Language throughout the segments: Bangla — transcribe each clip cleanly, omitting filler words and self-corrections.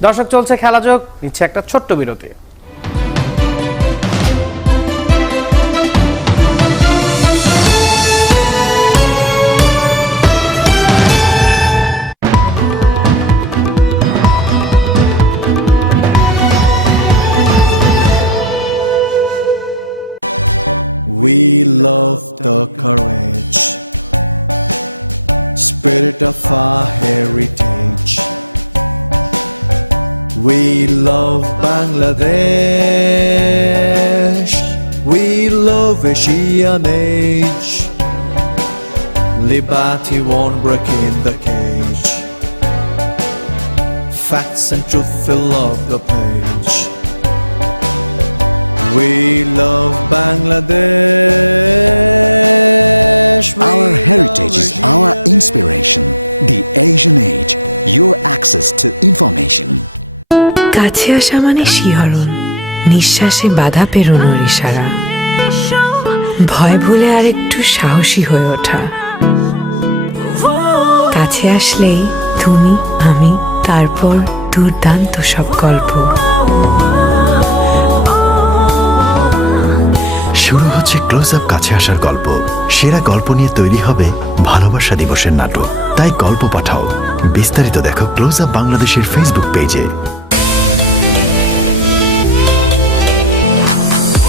দর্শক, চলছে খেলাযোগ, নিচ্ছে একটা ছোট্ট বিরতি। কাছে আসা মানে শিহরণ, নিঃশ্বাসে বাধা পেরোনোর ইশারা, ভয় ভুলে আর একটু সাহসী হয়ে ওঠা। কাছে আসলেই তুমি, আমি, তারপর দুর্দান্ত সব গল্প। শুরু হচ্ছে ক্লোজ আপ কাছে আসার গল্প। সেরা গল্প নিয়ে তৈরি হবে ভালোবাসা দিবসের নাটক। তাই গল্প পাঠাও। বিস্তারিত দেখো ক্লোজ আপ বাংলাদেশের ফেসবুক পেজে।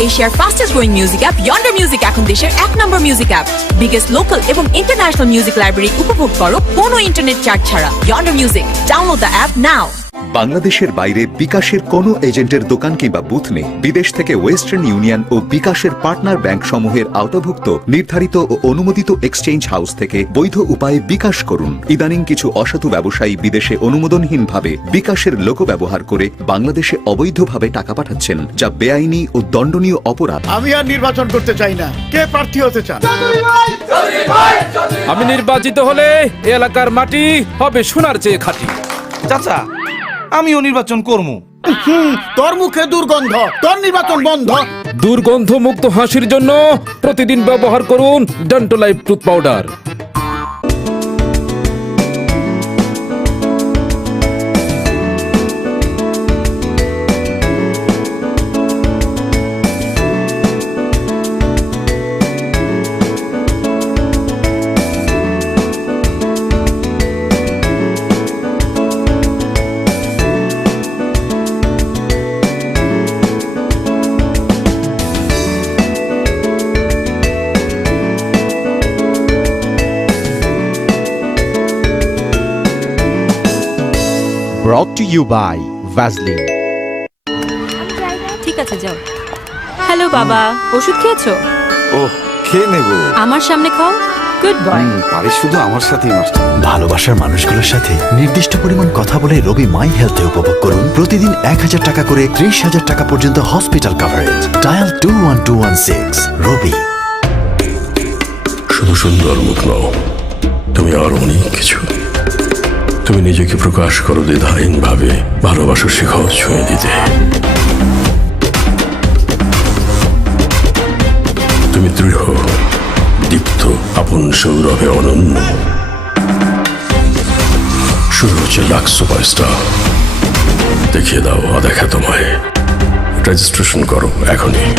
এশিয়ার fastest growing music app Yonder music এখন দেশের 1 নম্বর মিউজিক অ্যাপ। বিগেস্ট লোকাল এবং ইন্টারন্যাশনাল মিউজিক লাইব্রেরি উপভোগ করো কোনো ইন্টারনেট চার্জ ছাড়া। Yonder music, download the app now. বাংলাদেশের বাইরে বিকাশের কোনো এজেন্টের দোকান কিংবা বুথ নেই। বিদেশ থেকে ওয়েস্টার্ন ইউনিয়ন ও বিকাশের পার্টনার ব্যাংক সমূহের আওতাভুক্ত নির্ধারিত ও অনুমোদিত এক্সচেঞ্জ হাউস থেকে বৈধ উপায়ে বিকাশ করুন। ইদানিং কিছু অসাধু ব্যবসায়ী বিদেশে অনুমোদনহীনভাবে বিকাশের লোগো ব্যবহার করে বাংলাদেশে অবৈধভাবে টাকা পাঠাচ্ছেন, যা বেআইনি ও দণ্ডনীয় অপরাধ। আমি আর নির্বাচন করতে চাই না। কে প্রার্থী হতে চান? আমি নির্বাচিত হলে এ এলাকার মাটি হবে সোনার চেয়ে খাঁটি। চাচা, আমিও নির্বাচন করবো। তোর মুখে দুর্গন্ধ, তোর নির্বাচন বন্ধ। দুর্গন্ধ মুক্ত হাসির জন্য প্রতিদিন ব্যবহার করুন Dentolife tooth powder. Brought to you by Vaseline. ঠিক আছে, যাও। হ্যালো বাবা, ওষুধ খেয়েছো? ওহ, খেয়ে নেব। আমার সামনে খাও। Good boy. পারে শুধু আমার সাথেই নষ্ট। ভালোবাসার মানুষগুলোর সাথে নির্দিষ্ট পরিমাণ কথা বলে রবি মাই হেলথে উপভোগ করুন প্রতিদিন 1000 টাকা করে 30,000 টাকা পর্যন্ত হসপিটাল কভারেজ। ডায়াল 21216। রবি। শুধু সুন্দর মুখ নও, তুমি আর অনেক কিছু। তুমি নিজেকে প্রকাশ করো দ্বিধাহীনভাবে, ভালোবাসার শিখর ছুঁয়ে দিতে। তুমি দৃঢ়, দীপ্ত, আপন সৌরভে অনন্য। শুরু হচ্ছে লাক্স সুপারস্টার। দেখিয়ে দাও অদেখা তোমায়। রেজিস্ট্রেশন করো এখনই।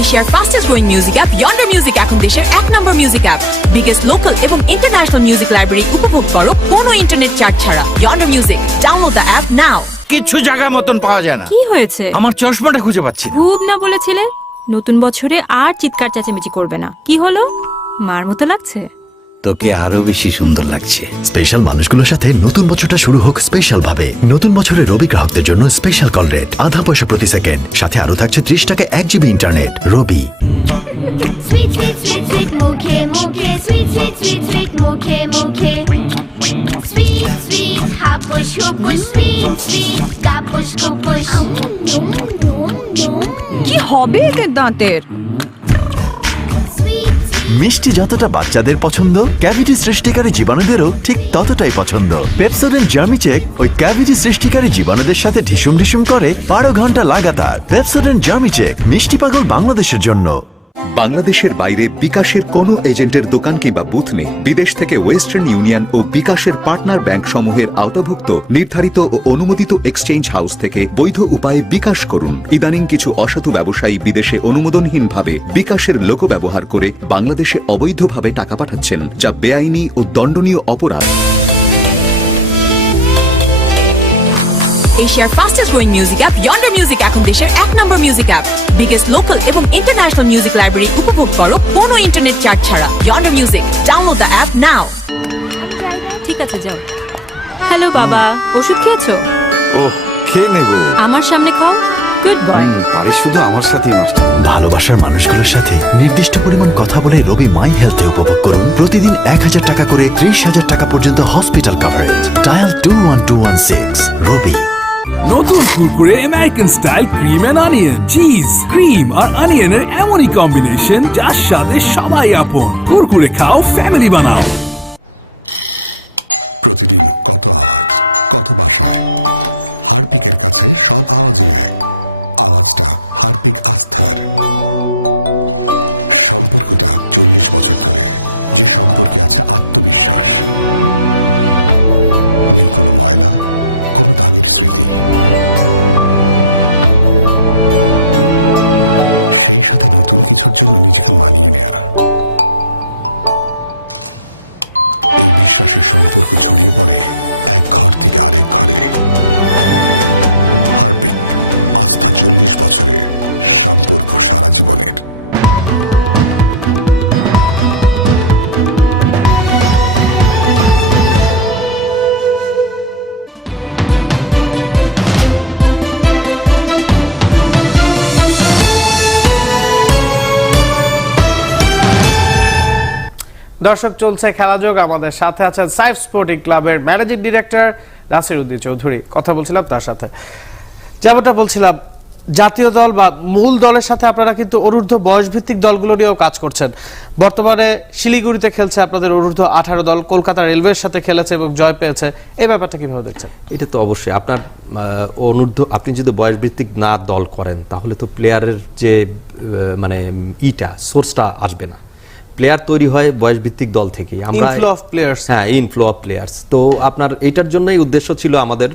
এশিয়ার fastest growing music app Yonder music এখন দেশের 1 নম্বর মিউজিক অ্যাপ। বিগেস্ট লোকাল এবং ইন্টারন্যাশনাল মিউজিক লাইব্রেরি উপভোগ করো কোনো ইন্টারনেট চার্জ ছাড়া। Yonder music, download the app now. কিছু জায়গা মতন পাওয়া যায় না। কি হয়েছে? আমার চশমাটা খুঁজে পাচ্ছি না। খুব না বলেছিলে নতুন বছরে আর চিৎকার চেঁচামেচি করবে না? কি হলো? মার মতো লাগছে। তোকে আরো বেশি সুন্দর লাগছে। স্পেশাল মানুষগুলোর সাথে নতুন বছরটা শুরু হোক স্পেশাল ভাবে। নতুন বছরে রবি গ্রাহকদের জন্য স্পেশাল কল রেট 0.5 পয়সা প্রতি সেকেন্ড, সাথে আরো থাকছে 30 টাকা 1 GB ইন্টারনেট। রবি। Sweet, sweet, sweet, sweet, মুখে মুখে, sweet, sweet, sweet, sweet, মুখে মুখে, sweet, sweet, হাবো push, sweet, sweet, ka push, go push. কি হবে এদের দাঁতের? Sweet, মিষ্টি যতটা বাচ্চাদের পছন্দ, ক্যাভিটি সৃষ্টিকারী জীবাণুদেরও ঠিক ততটাই পছন্দ। পেপসোডেন্ট জার্মিচেক ওই ক্যাভিটি সৃষ্টিকারী জীবাণুদের সাথে ঢিসুম ঢিসুম করে 12 ঘন্টা লাগাতার। পেপসোডেন্ট জার্মিচেক, মিষ্টি পাগল বাংলাদেশের জন্য। বাংলাদেশের বাইরে বিকাশের কোনো এজেন্টের দোকান কিংবা বুথ নেই। বিদেশ থেকে ওয়েস্টার্ন ইউনিয়ন ও বিকাশের পার্টনার ব্যাংক সমূহের আওতাভুক্ত নির্ধারিত ও অনুমোদিত এক্সচেঞ্জ হাউস থেকে বৈধ উপায়ে বিকাশ করুন। ইদানিং কিছু অসাধু ব্যবসায়ী বিদেশে অনুমোদনহীনভাবে বিকাশের লোগো ব্যবহার করে বাংলাদেশে অবৈধভাবে টাকা পাঠাচ্ছেন, যা বেআইনি ও দণ্ডনীয় অপরাধ। এশিয়ার fastest growing music app Yonder music এখন দেশের 1 নম্বর মিউজিক অ্যাপ। বিগেস্ট লোকাল এবং ইন্টারন্যাশনাল মিউজিক লাইব্রেরি উপভোগ করো কোনো ইন্টারনেট চার্জ ছাড়া। Yonder music, download the app now. ঠিক আছে, যাও। হ্যালো বাবা, ওষুধ খেয়েছো? ও খেয়ে নেবো। আমার সামনে খাও। Good boy. পারিস শুধু আমার সাথেই মাস্টার। ভালোবাসার মানুষগুলোর সাথে নির্দিষ্ট পরিমাণ কথা বলে রবি মাই হেলথে উপভোগ করুন প্রতিদিন 1000 টাকা করে 30,000 টাকা পর্যন্ত হসপিটাল কভারেজ। ডায়াল 21216 রবি। নতুন Kurkure American style cream and onion, cheese, cream আর অনিয়নের এমনই কম্বিনেশন যার সাথে সবাই আপন। কুরকুরে খাও, ফ্যামিলি বানাও। দর্শক, চলছে খেলাযোগ। আমাদের সাথে আছেন সাইফ স্পোর্টিং ক্লাবের ম্যানেজিং ডিরেক্টর নাসির উদ্দিন চৌধুরী। কথা বলছিলাম তার সাথে, যেমনটা বলছিলাম, জাতীয় দল বা মূল দলের সাথে আপনারা কিন্তু অনূর্ধ্ব বয়সভিত্তিক দলগুলো নিয়েও কাজ করছেন। বর্তমানে শিলিগুড়িতে খেলছে আপনাদের অনূর্ধ্ব 18 দল, কলকাতা রেলওয়ের সাথে খেলেছে এবং জয় পেয়েছে। এই ব্যাপারটা কিভাবে দেখছেন? এটা তো অবশ্যই আপনার আপনি যদি বয়সভিত্তিক না দল করেন তাহলে তো প্লেয়ারের যে মানে সোর্সটা আসবে না। প্লেয়ার তৈরি হয় বয়সভিত্তিক দল থেকে। আমরা ইনফ্লো অফ প্লেয়ার্স। হ্যাঁ, ইনফ্লো অফ প্লেয়ার্স। তো আপনার এইটার জন্যই উদ্দেশ্য ছিল আমাদের